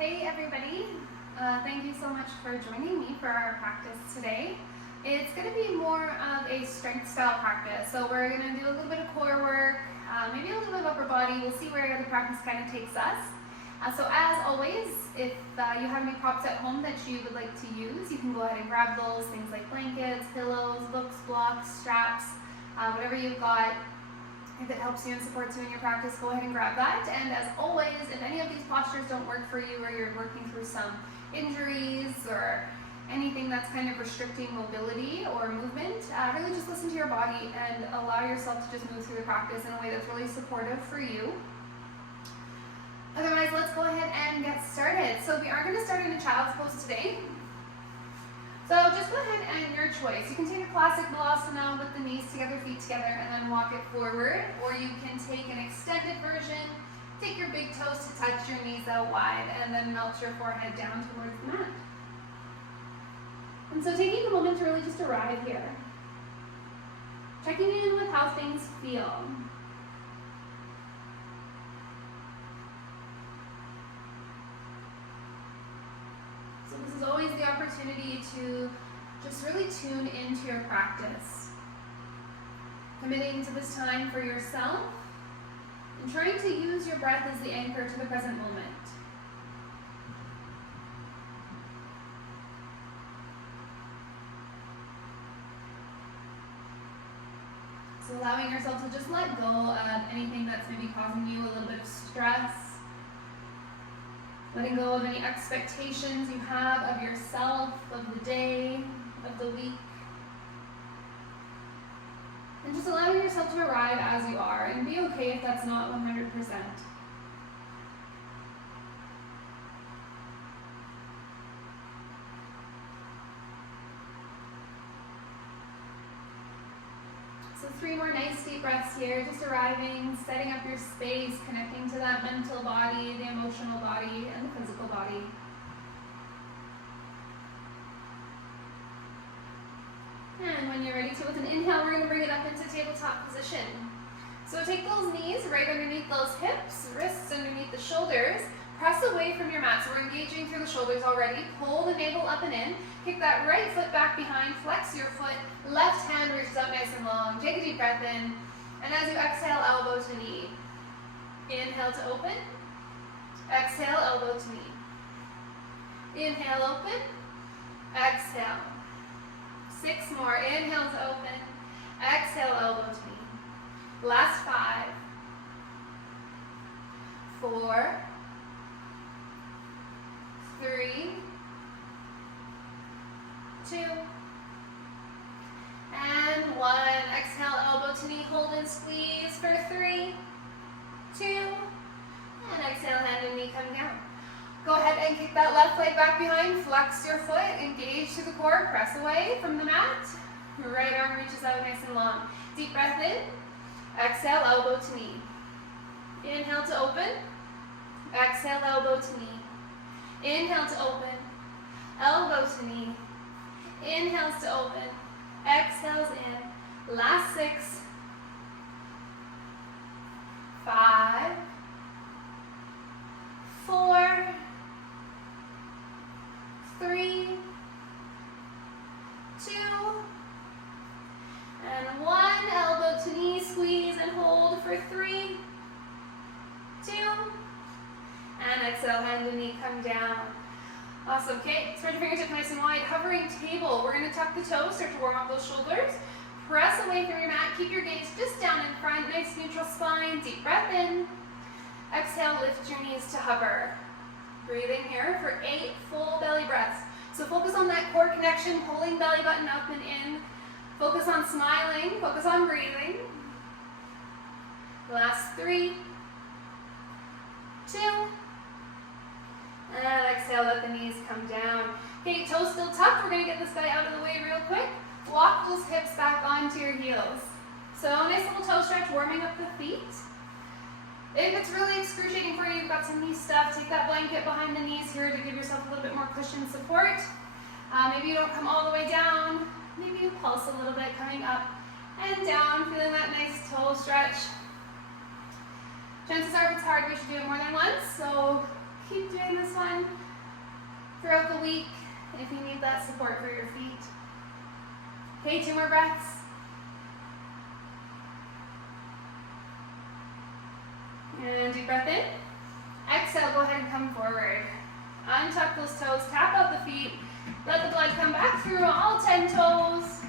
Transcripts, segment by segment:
Hey everybody, thank you so much for joining me for our practice today. It's going to be more of a strength style practice, so we're going to do a little bit of core work, maybe a little bit of upper body. We'll see where the practice kind of takes us. So as always, if you have any props at home that you would like to use, you can go ahead and grab those, things like blankets, pillows, books, blocks, straps, whatever you've got. If it helps you and supports you in your practice, go ahead and grab that. And as always, if any of these postures don't work for you, or you're working through some injuries or anything that's kind of restricting mobility or movement, really just listen to your body and allow yourself to just move through the practice in a way that's really supportive for you. Otherwise, let's go ahead and get started. So we are going to start in a child's pose today. So just go ahead and your choice. You can take a classic balasana with the knees together, feet together, and then walk it forward. Or you can take an extended version, take your big toes to touch your knees out wide, and then melt your forehead down towards the mat. And so taking a moment to really just arrive here. Checking in with how things feel. So this is always the opportunity to just really tune into your practice. Committing to this time for yourself and trying to use your breath as the anchor to the present moment. So allowing yourself to just let go of anything that's maybe causing you a little bit of stress. Letting go of any expectations you have of yourself, of the day, of the week. And just allowing yourself to arrive as you are, and be okay if that's not 100%. So 3 more nice deep breaths here, just arriving, setting up your space, connecting to that mental body, the emotional body, and the physical body. And when you're ready to, with an inhale, we're going to bring it up into tabletop position. So take those knees right underneath those hips, wrists underneath the shoulders. Press away from your mat, so we're engaging through the shoulders already. Pull the navel up and in. Kick that right foot back behind, flex your foot. Left hand reaches out nice and long. Take a deep breath in. And as you exhale, elbow to knee. Inhale to open. Exhale, elbow to knee. Inhale, open. Exhale. 6 more. Inhale to open. Exhale, elbow to knee. Last 5. 4. 3, 2, and 1. Exhale, elbow to knee, hold and squeeze for 3, 2, and exhale, hand and knee come down. Go ahead and kick that left leg back behind, flex your foot, engage to the core, press away from the mat. Your right arm reaches out nice and long. Deep breath in, exhale, elbow to knee. Inhale to open, exhale, elbow to knee. Inhale to open, elbow to knee. Inhales to open, exhales in. Last 6, 5, 4, 3, 2, and 1. Elbow to knee, squeeze and hold for 3, 2, and exhale, hand and knee come down. Awesome, okay, spread your fingertips nice and wide. Hovering table, we're gonna tuck the toes, start to warm up those shoulders. Press away from your mat, keep your gaze just down in front, nice neutral spine, deep breath in. Exhale, lift your knees to hover. Breathing here for 8 full belly breaths. So focus on that core connection, pulling belly button up and in. Focus on smiling, focus on breathing. Last 3, 2, and exhale, let the knees come down. Okay, toes still tucked. We're going to get this guy out of the way real quick. Walk those hips back onto your heels. So nice little toe stretch, warming up the feet. If it's really excruciating for you, you've got some knee stuff, take that blanket behind the knees here to give yourself a little bit more cushion support. Maybe you don't come all the way down. Maybe you pulse a little bit coming up and down, feeling that nice toe stretch. Chances are if it's hard, we should do it more than once, so keep doing this one. throughout the week if you need that support for your feet. Okay, 2 more breaths. And deep breath in. Exhale, go ahead and come forward. Untuck those toes, tap out the feet. Let the blood come back through all 10 toes.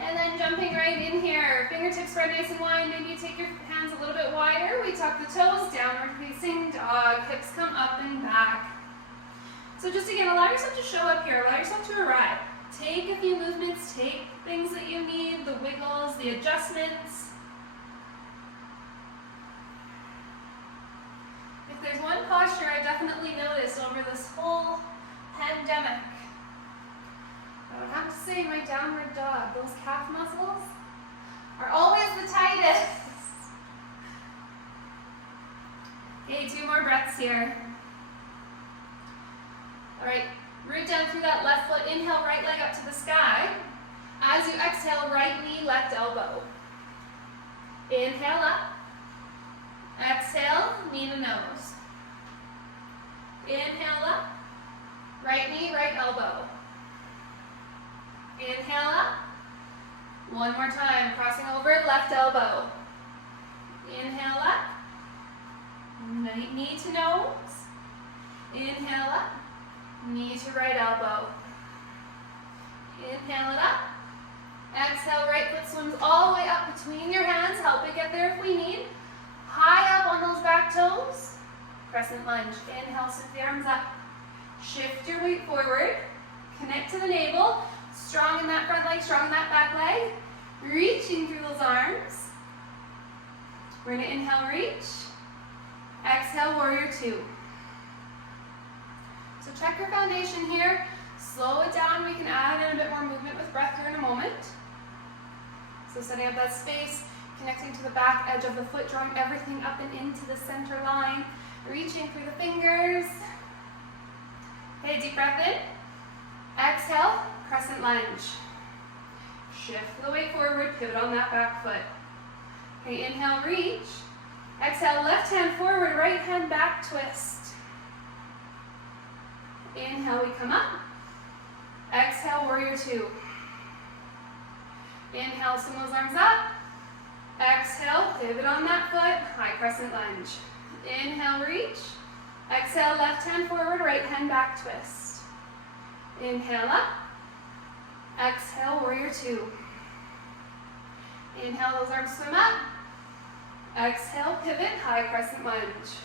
And then jumping right in here. Fingertips spread nice and wide. Maybe you take your hands a little bit wider. We tuck the toes, downward facing dog. Hips come up and back. So just again, allow yourself to show up here. Allow yourself to arrive. Take a few movements. Take things that you need, the wiggles, the adjustments. If there's one posture I definitely noticed over this whole pandemic, I would have to say my downward dog. Those calf muscles are always the tightest. Okay, 2 more breaths here. All right, root down through that left foot. Inhale, right leg up to the sky. As you exhale, right knee, left elbow. Inhale up. Exhale, knee to nose. Inhale up. Right knee, right elbow. Inhale up. One more time, crossing over, left elbow. Inhale up. Knee to nose. Inhale up. Knee to right elbow. Inhale it up. Exhale, right foot swims all the way up between your hands. Help it get there if we need. High up on those back toes. Crescent lunge. Inhale, sit the arms up. Shift your weight forward. Connect to the navel. Strong in that front leg, strong in that back leg. Reaching through those arms. We're going to inhale, reach. Exhale, warrior 2. So check your foundation here. Slow it down. We can add in a bit more movement with breath here in a moment. So setting up that space, connecting to the back edge of the foot, drawing everything up and into the center line. Reaching through the fingers. Okay, deep breath in. Exhale, crescent lunge. Shift the weight forward, pivot on that back foot. Okay, inhale, reach. Exhale, left hand forward, right hand back, twist. Inhale, we come up. Exhale, warrior 2. Inhale, swing those arms up. Exhale, pivot on that foot, high crescent lunge. Inhale, reach. Exhale, left hand forward, right hand back, twist. Inhale up. Exhale, warrior 2. Inhale, those arms swim up. Exhale, pivot, high crescent lunge.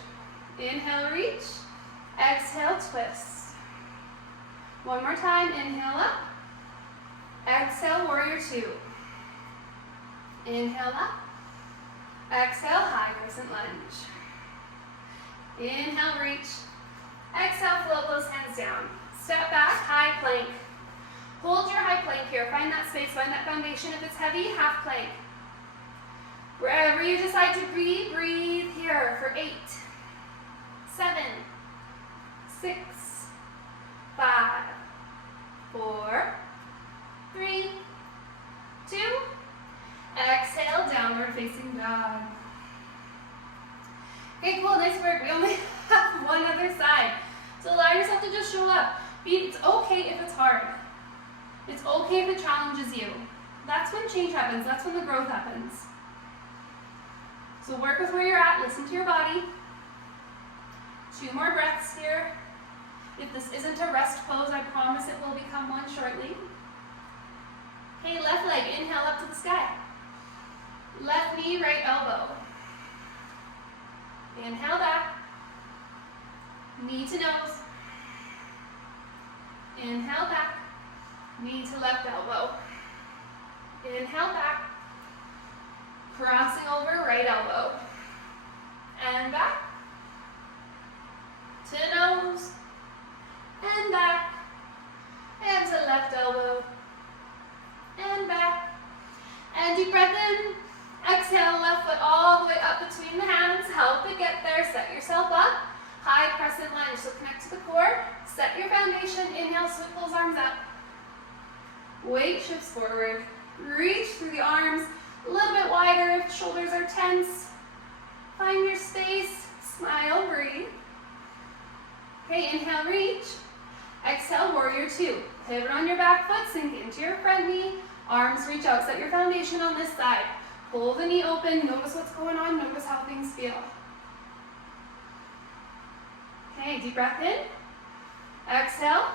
Inhale, reach. Exhale, twist. One more time, inhale up. Exhale, warrior 2. Inhale up. Exhale, high crescent lunge. Inhale, reach. Exhale, float those hands down. Step back, high plank. Hold your high plank here. Find that space, find that foundation. If it's heavy, half plank. Wherever you decide to breathe, breathe here for 8, 7, 6, 5, 4, 3, 2. Exhale, downward facing dog. Okay, cool, nice work. We only have one other side. So allow yourself to just show up. It's okay if it's hard. It's okay if it challenges you. That's when change happens. That's when the growth happens. So work with where you're at. Listen to your body. 2 more breaths here. If this isn't a rest pose, I promise it will become one shortly. Okay, left leg. Inhale up to the sky. Left knee, right elbow. Inhale back. Knee to nose. Inhale back. Knee to left elbow. Inhale back. Crossing over, right elbow. And back. To nose. And back. And to left elbow. And back. And deep breath in. Exhale, left foot all the way up between the hands. Help it get there. Set yourself up. High crescent lunge. So connect to the core. Set your foundation. Inhale, sweep those arms up. Weight shifts forward. Reach through the arms. A little bit wider if shoulders are tense. Find your space. Smile, breathe. Okay, inhale, reach. Exhale, warrior two. Pivot on your back foot, sink into your front knee. Arms reach out, set your foundation on this side. Pull the knee open, notice what's going on, notice how things feel. Okay, deep breath in. Exhale,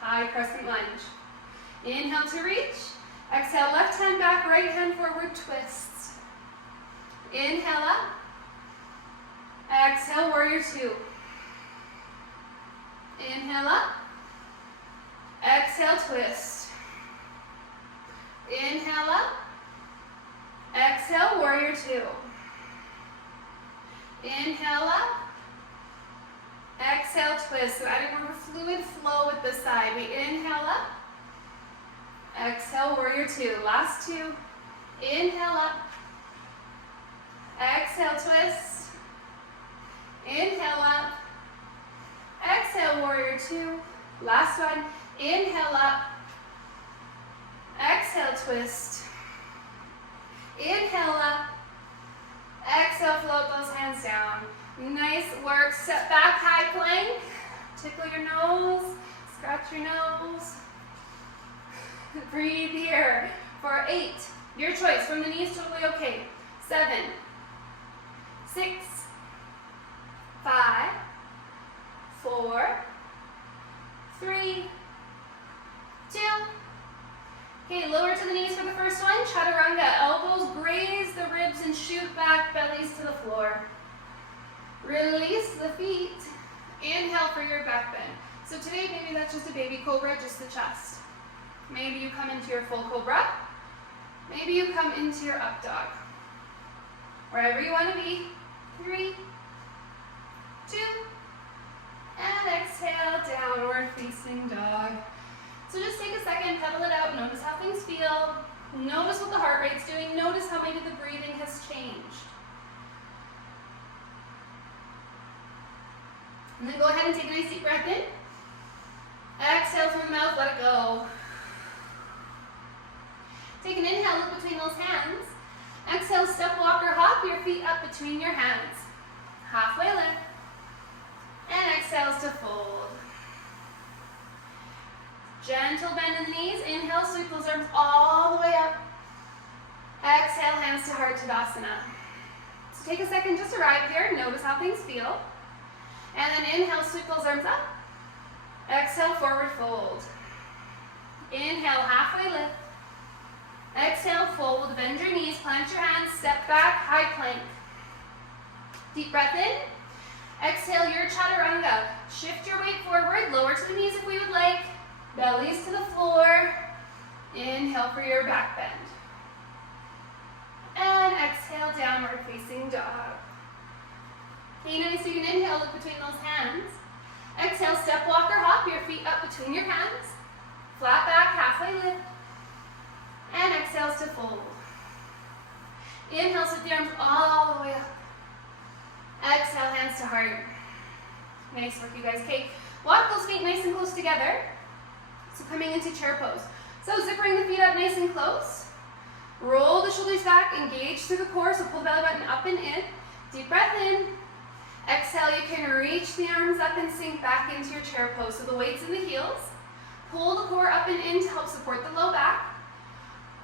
high crescent lunge. Inhale to reach. Exhale, left hand back, right hand forward, twist. Inhale up. Exhale, warrior two. Inhale up. Exhale, twist. Inhale up. Exhale, warrior two. Inhale up. Exhale, twist. So adding more fluid flow with this side. We inhale up. Exhale, warrior two. Last two. Inhale up. Exhale, twist. Inhale up. Exhale, warrior two. Last one. Inhale up. Exhale, twist. Inhale up. Exhale, float those hands down. Nice work. Step back, high plank. Tickle your nose. Scratch your nose. Breathe here for 8. Your choice. From the knees, totally okay. 7, 6, 5, 4, 3, 2. Okay, lower to the knees for the first one. Chaturanga. Elbows graze the ribs and shoot back, bellies to the floor. Release the feet. Inhale for your back bend. So today, maybe that's just a baby cobra, just the chest. Maybe you come into your full cobra. Maybe you come into your up dog. Wherever you want to be. 3, 2, and exhale, downward facing dog. So just take a second, pedal it out, notice how things feel. Notice what the heart rate's doing. Notice how maybe the breathing has changed. And then go ahead and take a nice deep breath in. Exhale through the mouth, let it go. Take an inhale, look between those hands. Exhale, step, walk, or hop your feet up between your hands. Halfway lift. And exhales to fold. Gentle bend in the knees. Inhale, sweep those arms all the way up. Exhale, hands to heart, Tadasana. So take a second, just arrive here. Notice how things feel. And then inhale, sweep those arms up. Exhale, forward fold. Inhale, halfway lift. Exhale, fold. Bend your knees, plant your hands, step back, high plank. Deep breath in. Exhale, your chaturanga. Shift your weight forward, lower to the knees if we would like. Bellies to the floor. Inhale for your back bend. And exhale, downward facing dog. Okay, nice. So you can inhale, look between those hands. Exhale, step, walk, or hop your feet up between your hands. Flat back, halfway lift. And exhales to fold. Inhale, sit the arms all the way up. Exhale, hands to heart. Nice work, you guys. Okay, walk those feet nice and close together. So coming into chair pose. So zippering the feet up nice and close. Roll the shoulders back, engage through the core, so pull the belly button up and in. Deep breath in. Exhale, you can reach the arms up and sink back into your chair pose. So the weight's in the heels. Pull the core up and in to help support the low back.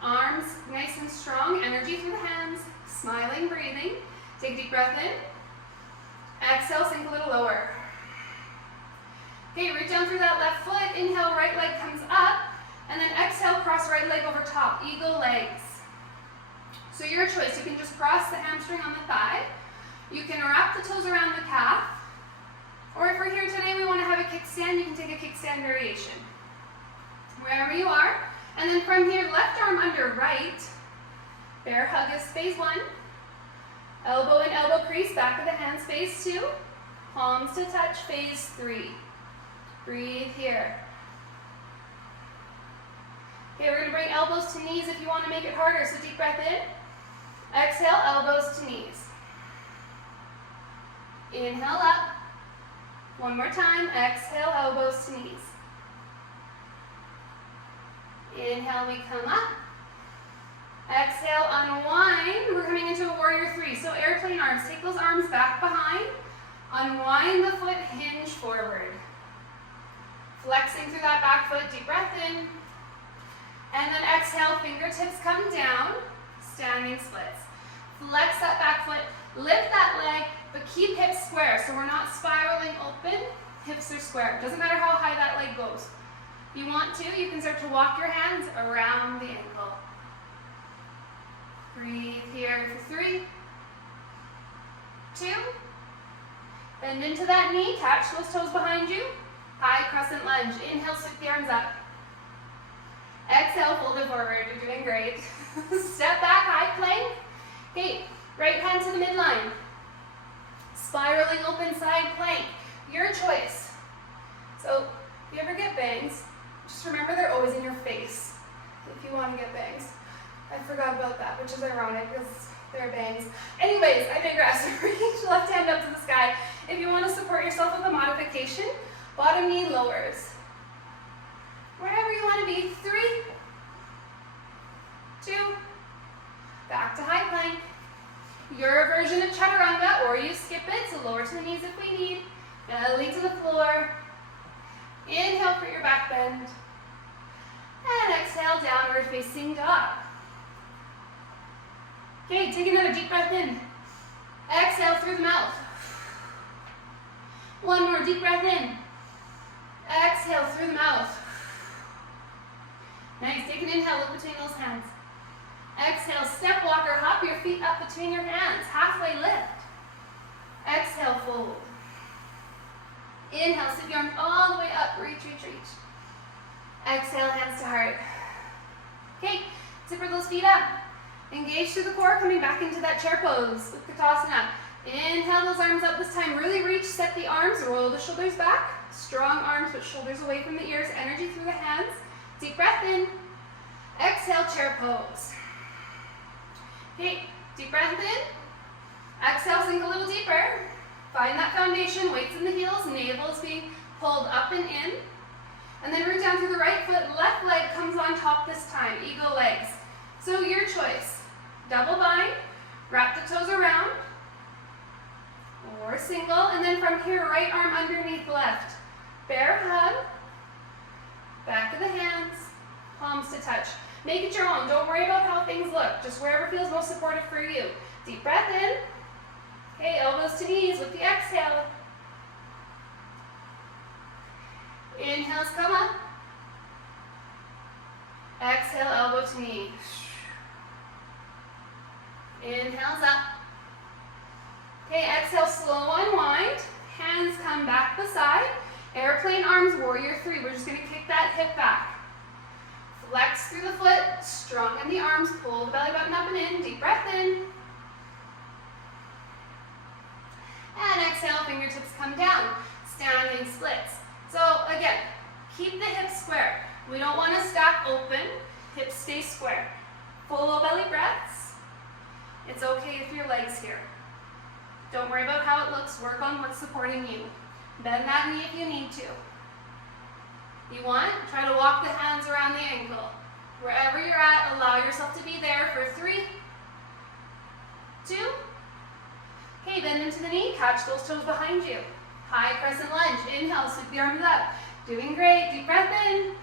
Arms nice and strong, energy through the hands. Smiling, breathing. Take a deep breath in. Exhale, sink a little lower. Okay, reach down through that left foot. Inhale, right leg comes up. And then exhale, cross right leg over top. Eagle legs. So your choice. You can just cross the hamstring on the thigh. You can wrap the toes around the calf. Or if we're here today, we want to have a kickstand, you can take a kickstand variation. Wherever you are. And then from here, left arm under right. Bear hug is phase 1. Elbow and elbow crease, back of the hands, phase 2. Palms to touch, phase 3. Breathe here. Okay, we're going to bring elbows to knees if you want to make it harder. So deep breath in. Exhale, elbows to knees. Inhale up. One more time. Exhale, elbows to knees. Inhale, we come up. Exhale, unwind. We're coming into a warrior 3. So airplane arms. Take those arms back behind. Unwind the foot, hinge forward. Flexing through that back foot, deep breath in. And then exhale, fingertips come down, standing splits. Flex that back foot, lift that leg, but keep hips square so we're not spiraling open. Hips are square. Doesn't matter how high that leg goes. If you want to, you can start to walk your hands around the ankle. Breathe here for 3, 2. Bend into that knee, catch those toes behind you. High crescent lunge. Inhale, sweep the arms up. Exhale, fold it forward. You're doing great. Step back, high plank. Okay, right hand to the midline. Spiraling open side plank. Your choice. So, if you ever get bangs, just remember they're always in your face. If you want to get bangs. I forgot about that, which is ironic because they're bangs. Anyways, I digress. Reach left hand up to the sky. If you want to support yourself with a modification, bottom knee lowers. Wherever you want to be. 3, 2, back to high plank. Your version of chaturanga, or you skip it, so lower to the knees if we need. Belly to the floor. Inhale for your back bend. And exhale, downward facing dog. Okay, take another deep breath in. Exhale through the mouth. One more deep breath in. Exhale through the mouth. Nice, take an inhale, look between those hands. Exhale, step walker, hop your feet up between your hands, halfway lift. Exhale, fold. Inhale, sit your arms all the way up, reach, reach, reach. Exhale, hands to heart. Okay, zipper those feet up. Engage through the core, coming back into that chair pose, Utkatasana. Inhale those arms up this time, really reach, set the arms, roll the shoulders back. Strong arms, but shoulders away from the ears, energy through the hands. Deep breath in. Exhale, chair pose. Okay, deep breath in. Exhale, sink a little deeper. Find that foundation, weights in the heels, navel is being pulled up and in. And then root down through the right foot, left leg comes on top this time, eagle legs. So your choice, double bind, wrap the toes around, or single, and then from here, right arm underneath left. Bear hug, back of the hands, palms to touch. Make it your own, don't worry about how things look, just wherever feels most supportive for you. Deep breath in. Okay, elbows to knees with the exhale. Inhales come up. Exhale, elbow to knee. Inhales up. Okay, exhale, slow unwind. Hands come back beside. Airplane arms, warrior 3. We're just going to kick that hip back. Flex through the foot, strong in the arms, pull the belly button up and in. Deep breath in. And exhale, fingertips come down. Standing splits. So again, keep the hips square. We don't want to stack open. Hips stay square. Full low belly breaths. It's okay if your legs here. Don't worry about how it looks. Work on what's supporting you. Bend that knee if you need to. You want? Try to walk the hands around the ankle. Wherever you're at, allow yourself to be there for 3, 2. Okay, bend into the knee. Catch those toes behind you. High crescent lunge. Inhale, sweep the arms up. Doing great. Deep breath in.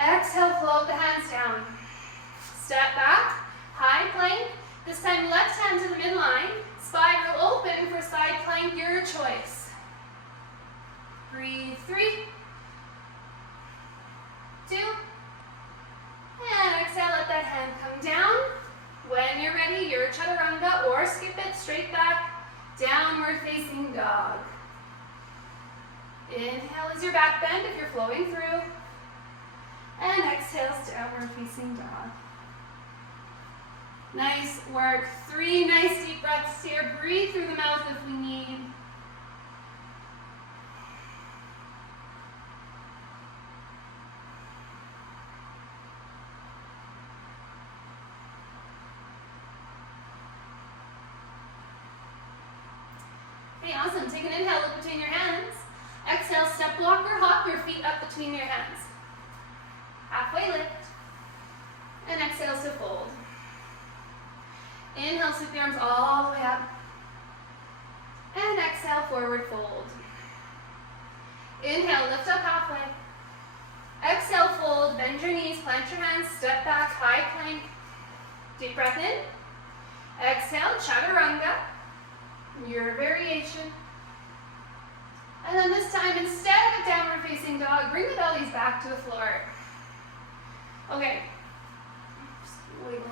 Exhale, float the hands down. Step back. High plank. This time left hand to the midline. Spiral open for side plank, your choice. Breathe. 3, 2. And exhale, let that hand come down. When you're ready, your chaturanga or skip it straight back. Downward facing dog. Inhale is your back bend if you're flowing through. And exhale, downward facing dog. Nice work. 3 nice deep breaths here. Breathe through the mouth if we need. Okay, awesome. Take an inhale, look between your hands. Exhale, step blocker, hop your feet up between your hands. Halfway lift. And exhale to fold. Inhale, sweep the arms all the way up. And exhale, forward fold. Inhale, lift up halfway. Exhale, fold, bend your knees, plant your hands, step back, high plank. Deep breath in. Exhale, chaturanga, your variation. And then this time, instead of downward facing dog, bring the bellies back to the floor. Okay, just wiggle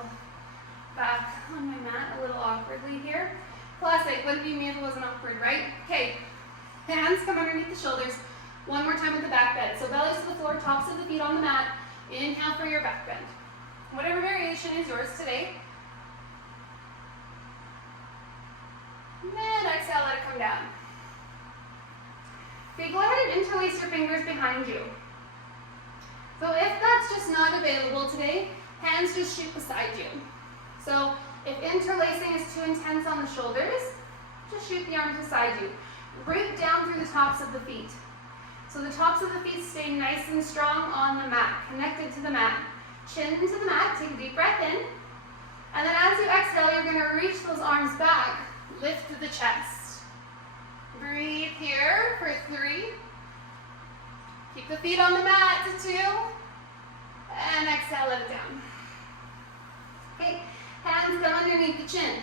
back on my mat a little awkwardly here. Classic, wouldn't be me if it wasn't awkward, right? Okay, hands come underneath the shoulders. One more time with the back bend. So bellies to the floor, tops of the feet on the mat. Inhale for your back bend. Whatever variation is yours today. And then exhale, let it come down. Okay, go ahead and interlace your fingers behind you. So if that's just not available today, hands just shoot beside you. So if interlacing is too intense on the shoulders, just shoot the arms beside you. Root down through the tops of the feet. So the tops of the feet stay nice and strong on the mat, connected to the mat. Chin to the mat, take a deep breath in. And then as you exhale, you're going to reach those arms back, lift the chest. Breathe here for 3. Keep the feet on the mat to 2. And exhale, let it down. Okay, hands come underneath the chin.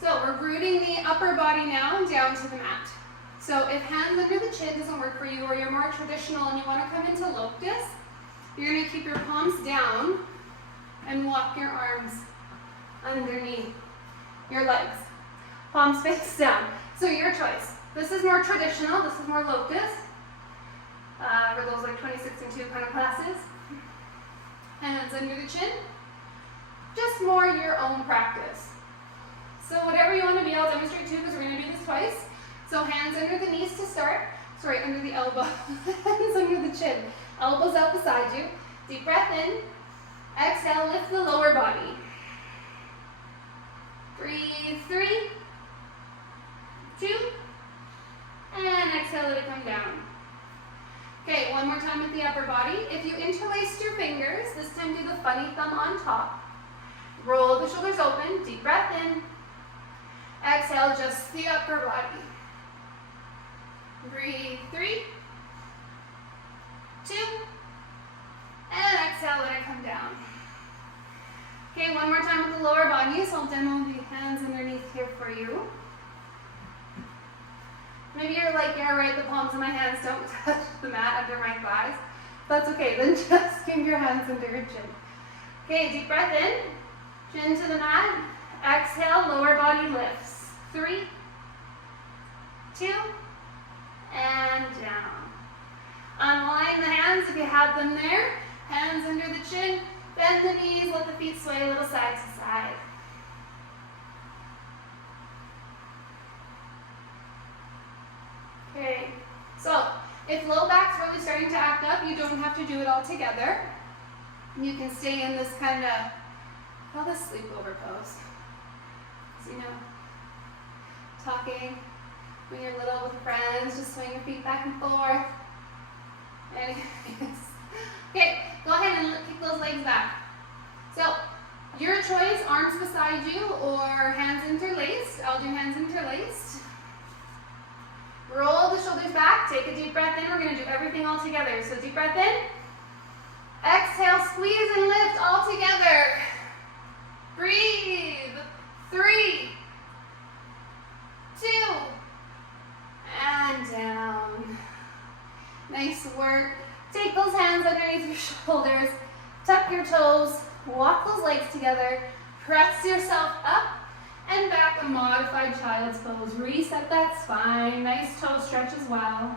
So we're rooting the upper body now down to the mat. So if hands under the chin doesn't work for you, or you're more traditional and you want to come into loctus, you're going to keep your palms down and walk your arms underneath your legs. Palms face down. So your choice. This is more traditional, this is more locus. For those like 26 and 2 kind of classes. Hands under the chin. Just more your own practice. So whatever you want to be, I'll demonstrate too because we're going to do this twice. So hands under the knees to start. Sorry, under the elbow. Hands under the chin. Elbows out beside you. Deep breath in. Exhale, lift the lower body. Breathe 3, 2, and exhale, let it come down. Okay, one more time with the upper body. If you interlaced your fingers, this time do the funny thumb on top. Roll the shoulders open, deep breath in. Exhale, just the upper body. Breathe 3, 2, and exhale, let it come down. Okay, one more time with the lower body, so I'll demo the hands underneath here for you. Maybe you're like, yeah, right, the palms of my hands don't touch the mat under my thighs. That's okay, then just keep your hands under your chin. Okay, deep breath in, chin to the mat. Exhale, lower body lifts. 3, 2, and down. Unwind the hands if you have them there. Hands under the chin. Bend the knees, let the feet sway a little side to side. Okay, so if low back's really starting to act up, you don't have to do it all together. You can stay in this kind of, call this sleepover pose. So, you know, talking when you're little with friends, just swing your feet back and forth. Anyways. Okay, go ahead and kick those legs back. So, your choice, arms beside you or hands interlaced. I'll do hands interlaced. Roll the shoulders back, take a deep breath in. We're going to do everything all together. So deep breath in. Exhale, squeeze and lift all together. Breathe. 3, 2, and down. Nice work. Take those hands underneath your shoulders, tuck your toes, walk those legs together, press yourself up and back, a modified child's pose. Reset that spine, nice toe stretch as well.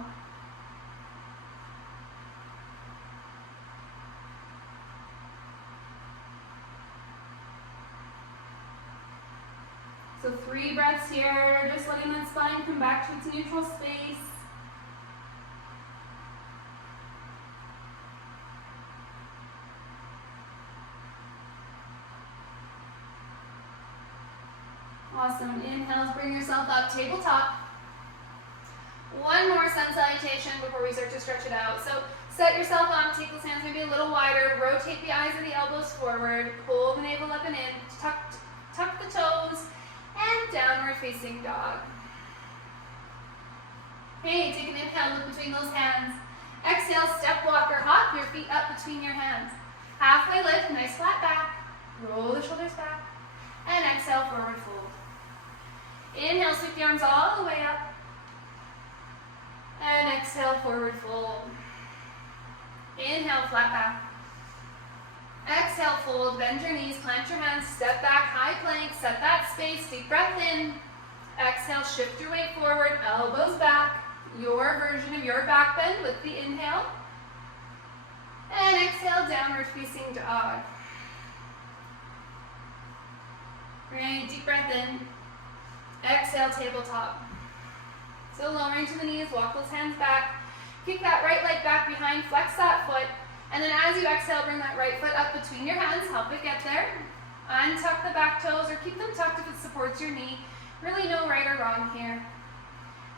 So 3 breaths here, just letting that spine come back to its neutral space. Awesome. Inhales, bring yourself up, tabletop. One more sun salutation before we start to stretch it out. So set yourself up, take those hands maybe a little wider, rotate the eyes of the elbows forward, pull the navel up and in, tuck the toes, and downward facing dog. Okay, take an inhale, look between those hands. Exhale, step walk or hop, your feet up between your hands. Halfway lift, nice flat back. Roll the shoulders back. And exhale, forward fold. Inhale, sweep the arms all the way up. And exhale, forward fold. Inhale, flat back. Exhale, fold, bend your knees, plant your hands, step back, high plank, set that space, deep breath in. Exhale, shift your weight forward, elbows back. Your version of your back bend with the inhale. And exhale, downward facing dog. Great, deep breath in. Exhale, tabletop. So lowering to the knees, walk those hands back. Kick that right leg back behind, flex that foot. And then as you exhale, bring that right foot up between your hands, help it get there. Untuck the back toes or keep them tucked if it supports your knee. Really no right or wrong here.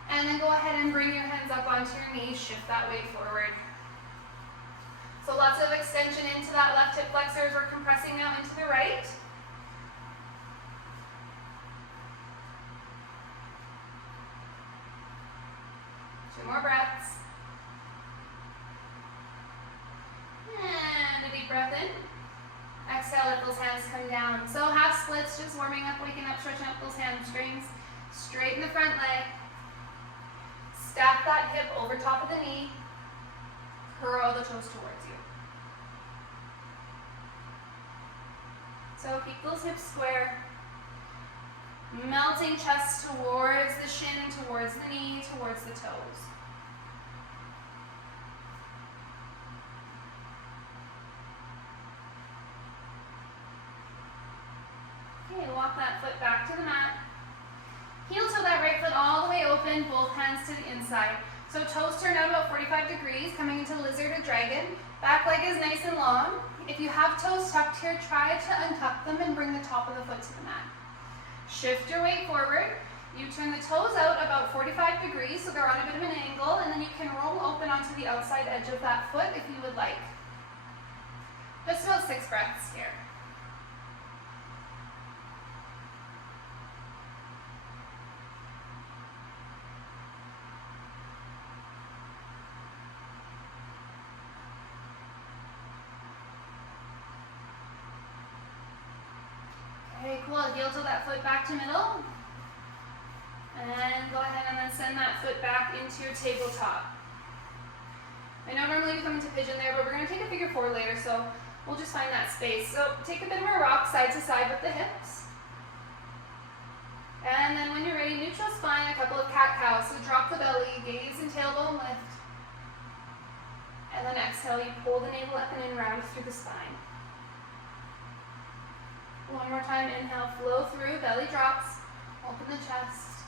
And then go ahead and bring your hands up onto your knees, shift that weight forward. So lots of extension into that left hip flexor as we're compressing now into the right. Two more breaths. And a deep breath in. Exhale, let those hands come down. So half splits, just warming up, waking up, stretching up those hamstrings. Straighten the front leg. Stack that hip over top of the knee. Curl the toes towards you. So keep those hips square. Melting chest towards the shin, towards the knee, towards the toes. Okay, walk that foot back to the mat. Heel toe that right foot all the way open, both hands to the inside. So toes turn out about 45 degrees, coming into lizard or dragon. Back leg is nice and long. If you have toes tucked here, try to untuck them and bring the top of the foot to the mat. Shift your weight forward. You turn the toes out about 45 degrees, so they're on a bit of an angle, and then you can roll open onto the outside edge of that foot if you would like. Just about 6 breaths here. Okay, cool. Heel toe that foot back to middle. And go ahead and then send that foot back into your tabletop. I know normally we come into pigeon there, but we're going to take a figure 4 later, so we'll just find that space. So take a bit of a rock side to side with the hips. And then when you're ready, neutral spine, a couple of cat-cows. So drop the belly, gaze and tailbone lift. And then exhale, you pull the navel up and in, round through the spine. One more time, inhale, flow through, belly drops, open the chest.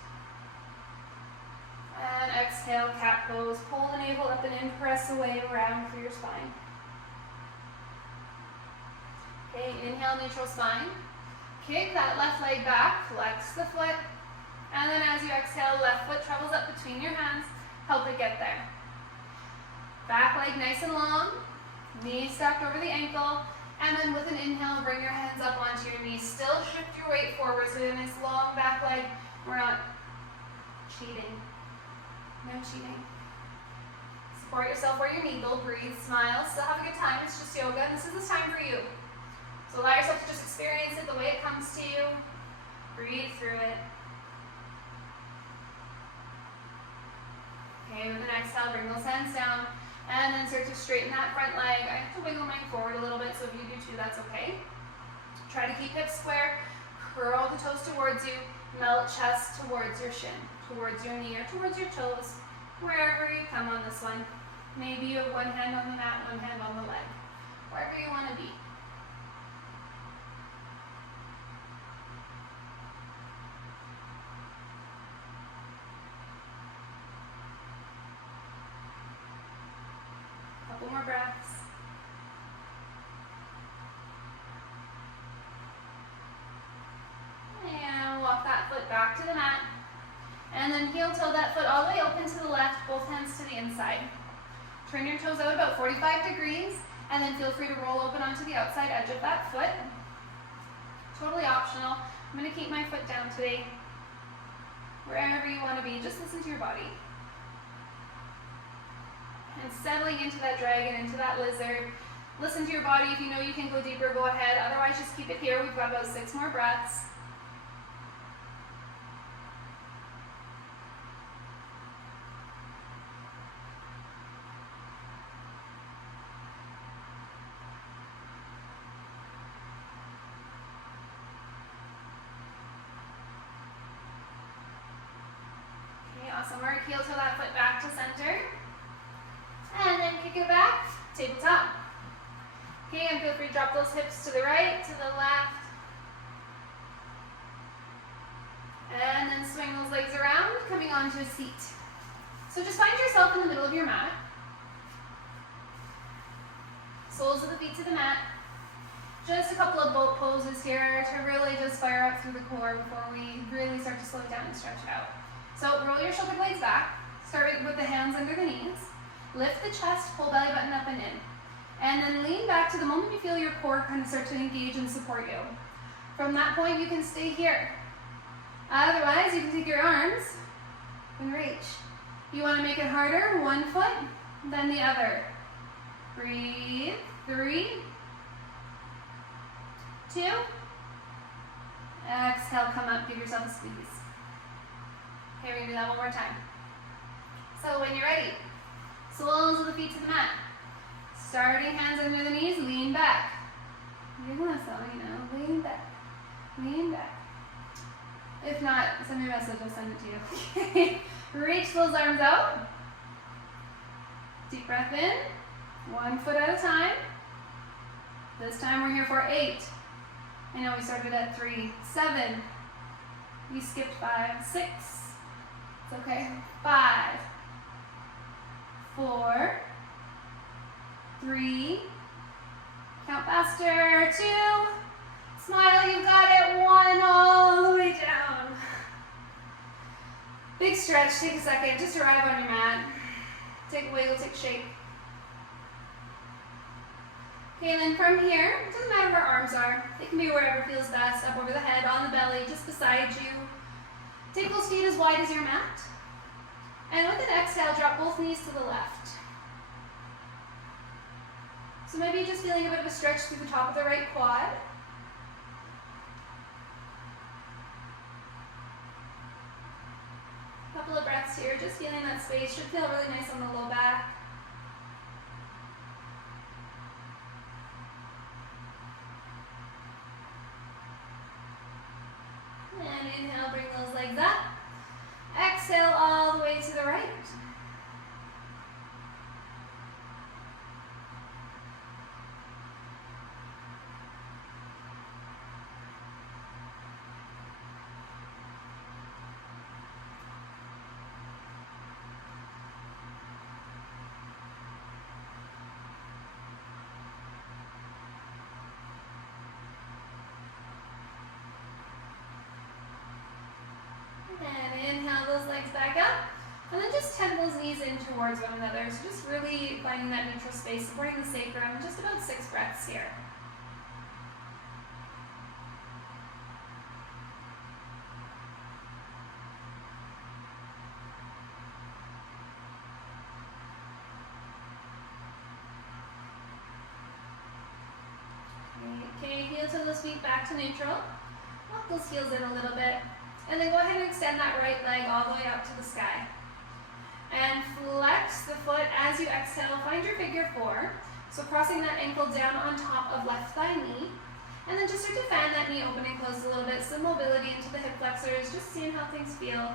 And exhale, cat pose, pull the navel up and in, press away, round through your spine. Okay, inhale, neutral spine. Kick that left leg back, flex the foot. And then as you exhale, left foot travels up between your hands, help it get there. Back leg nice and long, knees stacked over the ankle. And then with an inhale, bring your hands up onto your knees. Still shift your weight forward so you have a nice long back leg. We're not cheating. No cheating. Support yourself where you need. Go breathe, smile. Still have a good time. It's just yoga. This is the time for you. So allow yourself to just experience it the way it comes to you. Breathe through it. Okay, with an exhale, bring those hands down. And then start to straighten that front leg. I have to wiggle mine forward a little bit, so if you do too, that's okay. Try to keep hips square. Curl the toes towards you. Melt chest towards your shin, towards your knee, or towards your toes, wherever you come on this one. Maybe you have one hand on the mat, one hand on the leg. Wherever you want to be. Couple more breaths. And walk that foot back to the mat. And then heel toe that foot all the way open to the left, both hands to the inside. Turn your toes out about 45 degrees, and then feel free to roll open onto the outside edge of that foot. Totally optional. I'm going to keep my foot down today. Wherever you want to be, just listen to your body. and settling into that dragon, into that lizard. Listen to your body. If you know you can go deeper, go ahead. Otherwise, just keep it here. We've got about 6 more breaths. Awesome work. Heel toe that foot back to center. And then kick it back, tabletop. Okay, and feel free to drop those hips to the right, to the left. And then swing those legs around, coming onto a seat. So just find yourself in the middle of your mat. Soles of the feet to the mat. Just a couple of boat poses here to really just fire up through the core before we really start to slow it down and stretch it out. So roll your shoulder blades back, start with the hands under the knees, lift the chest, pull belly button up and in. And then lean back to the moment you feel your core kind of start to engage and support you. From that point, you can stay here. Otherwise, you can take your arms and reach. You want to make it harder, one foot, then the other. Breathe, 3, 2, exhale, come up, give yourself a squeeze. Okay, we're going to do that one more time. So when you're ready, soles of the feet to the mat. Starting hands under the knees, lean back. You're going to lean back, lean back. If not, send me a message, I'll send it to you. Okay, reach those arms out. Deep breath in, 1 foot at a time. This time we're here for 8. I know we started at 3, 7. We skipped 5, 6. It's okay. 5, 4, 3, count faster, 2, smile, you've got it, 1, all the way down. Big stretch, take a second, just arrive on your mat. Take a wiggle, take a shake. Okay, and then from here, it doesn't matter where arms are. They can be wherever feels best, up over the head, on the belly, just beside you. Take those feet as wide as your mat. And with an exhale, drop both knees to the left. So maybe just feeling a bit of a stretch through the top of the right quad. Couple of breaths here, just feeling that space. Should feel really nice on the low back. And inhale, bring those legs up. Exhale all the way to the right. And inhale those legs back up. And then just tend those knees in towards one another. So just really finding that neutral space, supporting the sacrum. Just about 6 breaths here. Okay, heel to those feet back to neutral. Walk those heels in a little bit. And then go ahead and extend that right leg all the way up to the sky. And flex the foot as you exhale. Find your figure 4. So crossing that ankle down on top of left thigh knee. And then just start to fan that knee open and close a little bit. Some mobility into the hip flexors, just seeing how things feel.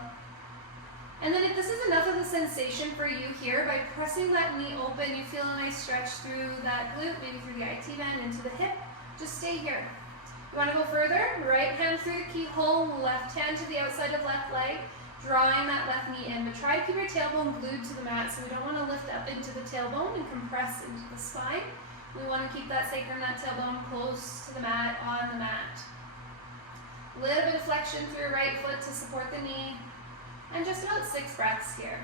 And then if this is enough of the sensation for you here, by pressing that knee open, you feel a nice stretch through that glute, maybe through the IT band into the hip. Just stay here. You want to go further? Right hand through the keyhole, left hand to the outside of left leg, drawing that left knee in. But try to keep your tailbone glued to the mat, so we don't want to lift up into the tailbone and compress into the spine. We want to keep that sacrum, that tailbone close to the mat, on the mat. A little bit of flexion through your right foot to support the knee. And just about 6 breaths here.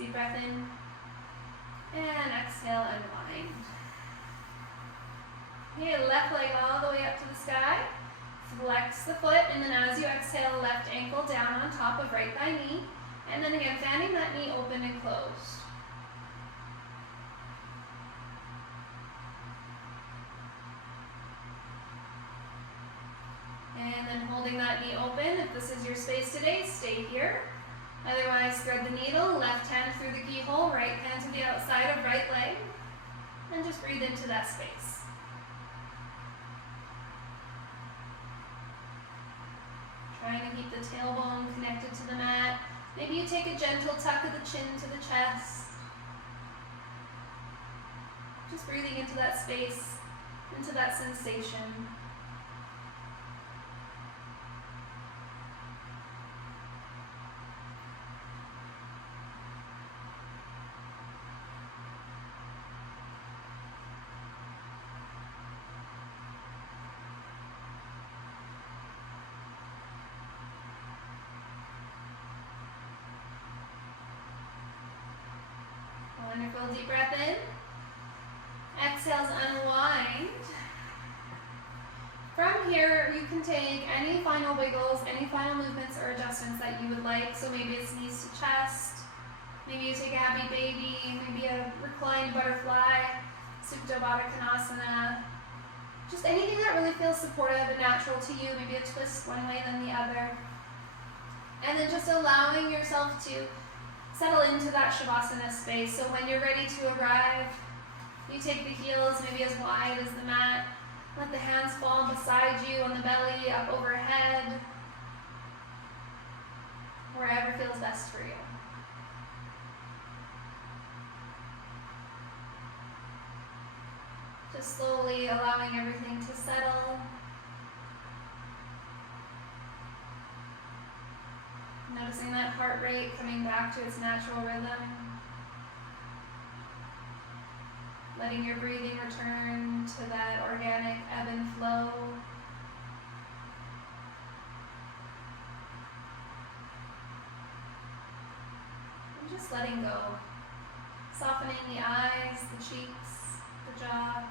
deep breath in. And exhale, unwind. Okay, left leg all the way up to the sky. Flex the foot, and then as you exhale, left ankle down on top of right thigh knee. And then again, fanning that knee open and closed. And then holding that knee open. If this is your space today, stay here. Otherwise, thread the needle, left hand through the keyhole, right hand to the outside of right leg. And just breathe into that space. Trying to keep the tailbone connected to the mat. Maybe you take a gentle tuck of the chin to the chest. Just breathing into that space, into that sensation. Wonderful, deep breath in. Exhales, unwind. From here, you can take any final wiggles, any final movements or adjustments that you would like. So maybe it's knees to chest, maybe you take a happy baby, maybe a reclined butterfly, Supta Baddha Konasana. Just anything that really feels supportive and natural to you, maybe a twist one way than the other. And then just allowing yourself to settle into that Shavasana space. So when you're ready to arrive, you take the heels maybe as wide as the mat. Let the hands fall beside you on the belly, up overhead, wherever feels best for you. Just slowly allowing everything to settle. Noticing that heart rate coming back to its natural rhythm. Letting your breathing return to that organic ebb and flow. And just letting go. Softening the eyes, the cheeks, the jaw.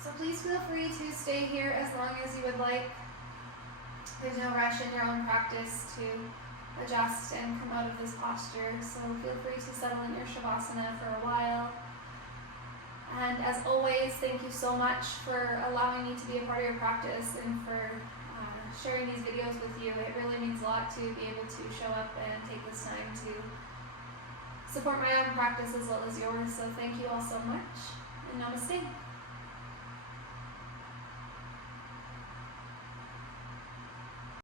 So please feel free to stay here as long as you would like. There's no rush in your own practice to adjust and come out of this posture. So feel free to settle in your Shavasana for a while. And as always, thank you so much for allowing me to be a part of your practice and for sharing these videos with you. It really means a lot to be able to show up and take this time to support my own practice as well as yours. So thank you all so much, and namaste.